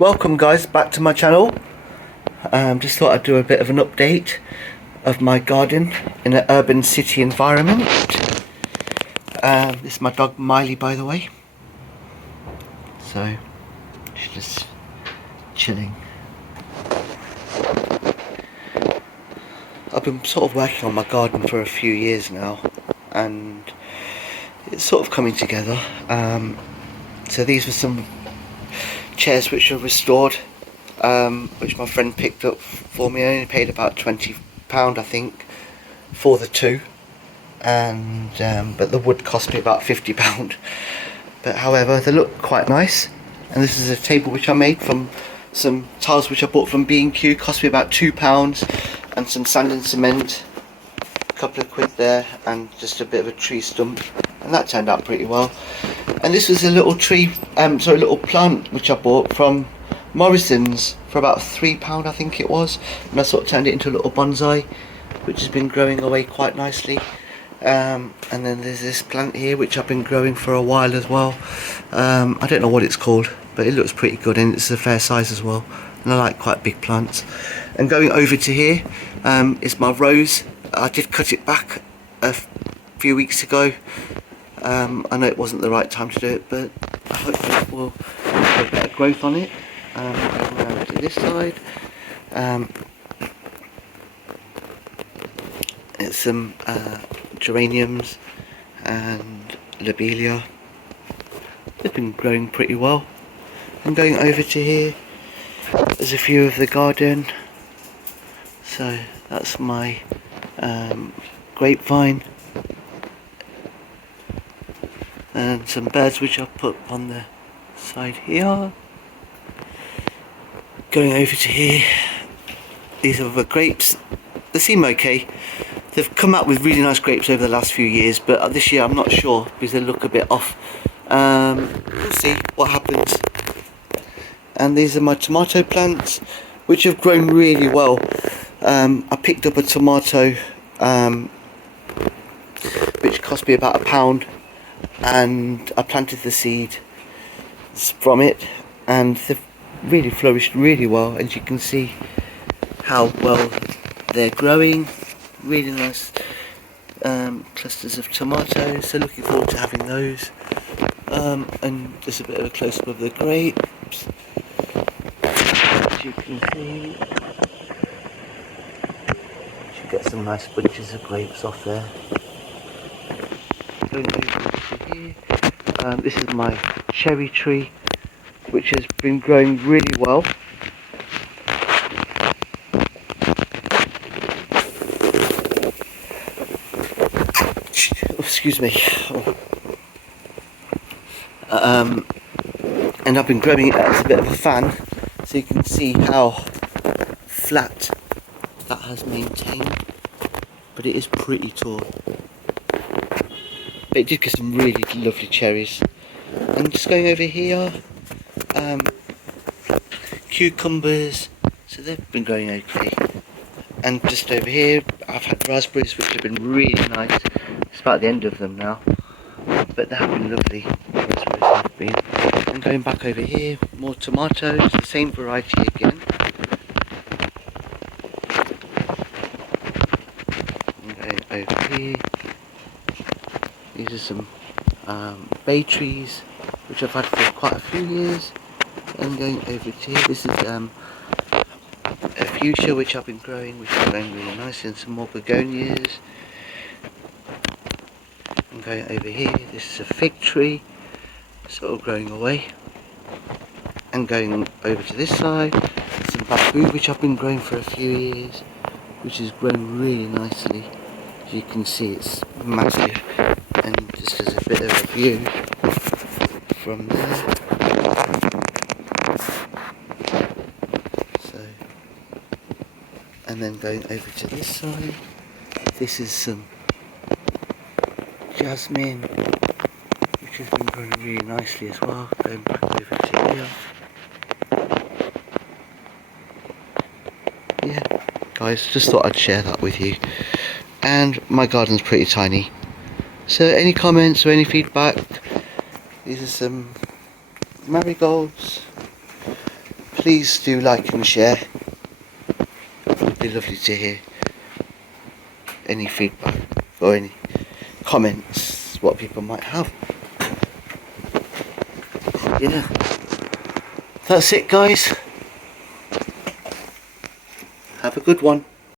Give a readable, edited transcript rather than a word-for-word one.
Welcome guys back to my channel. Just thought I'd do a bit of an update of my garden in an urban city environment. This is my dog Miley, by the way. So she's just chilling. I've been sort of working on my garden for a few years now, and it's sort of coming together. So these were some chairs which were restored, which my friend picked up for me. I only paid about £20 I think for the two, and but the wood cost me about £50. But however, they look quite nice. And this is a table which I made from some tiles which I bought from B&Q. Cost me about £2, and some sand and cement, a couple of quid there, and just a bit of a tree stump, and that turned out pretty well. And this was a little tree, a little plant which I bought from Morrison's for about £3 I think it was, and I sort of turned it into a little bonsai which has been growing away quite nicely. And then there's this plant here which I've been growing for a while as well. I don't know what it's called, but it looks pretty good, and it's a fair size as well, and I like quite big plants. And going over to here is my rose. I did cut it back a few weeks ago. I know it wasn't the right time to do it, but I hope it will have better growth on it. Going around to this side, it's some geraniums and lobelia. They've been growing pretty well. And going over to here, there's a few of the garden. So that's my grapevine, and some birds which I've put on the side here. Going over to here, these are the grapes. They seem okay. They've come out with really nice grapes over the last few years, but this year I'm not sure because they look a bit off. We'll see what happens. And these are my tomato plants, which have grown really well. I picked up a tomato which cost me about £1, and I planted the seed from it, and they've really flourished really well. And you can see how well they're growing. Really nice clusters of tomatoes, so looking forward to having those. And just a bit of a close-up of the grapes, as you can see. Should get some nice bunches of grapes off there. Going over to here, this is my cherry tree, which has been growing really well. Excuse me. And I've been growing it as a bit of a fan, so you can see how flat that has maintained, but it is pretty tall. But it did get some really lovely cherries. And just going over here, cucumbers, so they've been growing okay. And just over here I've had raspberries which have been really nice. It's about the end of them now, but they have been lovely. Raspberries have been. And going back over here, more tomatoes, the same variety again. And going over here, these are some bay trees which I've had for quite a few years. And going over to here, this is a fuchsia which I've been growing, which is growing really nice, and some more begonias. And going over here, this is a fig tree, sort of growing away. And going over to this side, some bamboo which I've been growing for a few years, which has grown really nicely. As you can see, it's massive. And just as a bit of a view from there. So, and then going over to this side, this is some jasmine, which has been growing really nicely as well. Going back over to here. Yeah, guys, just thought I'd share that with you. And my garden's pretty tiny, so any comments or any feedback? These are some marigolds, please do like and share. It'd be lovely to hear any feedback or any comments, what people might have. Yeah, that's it guys. Have a good one.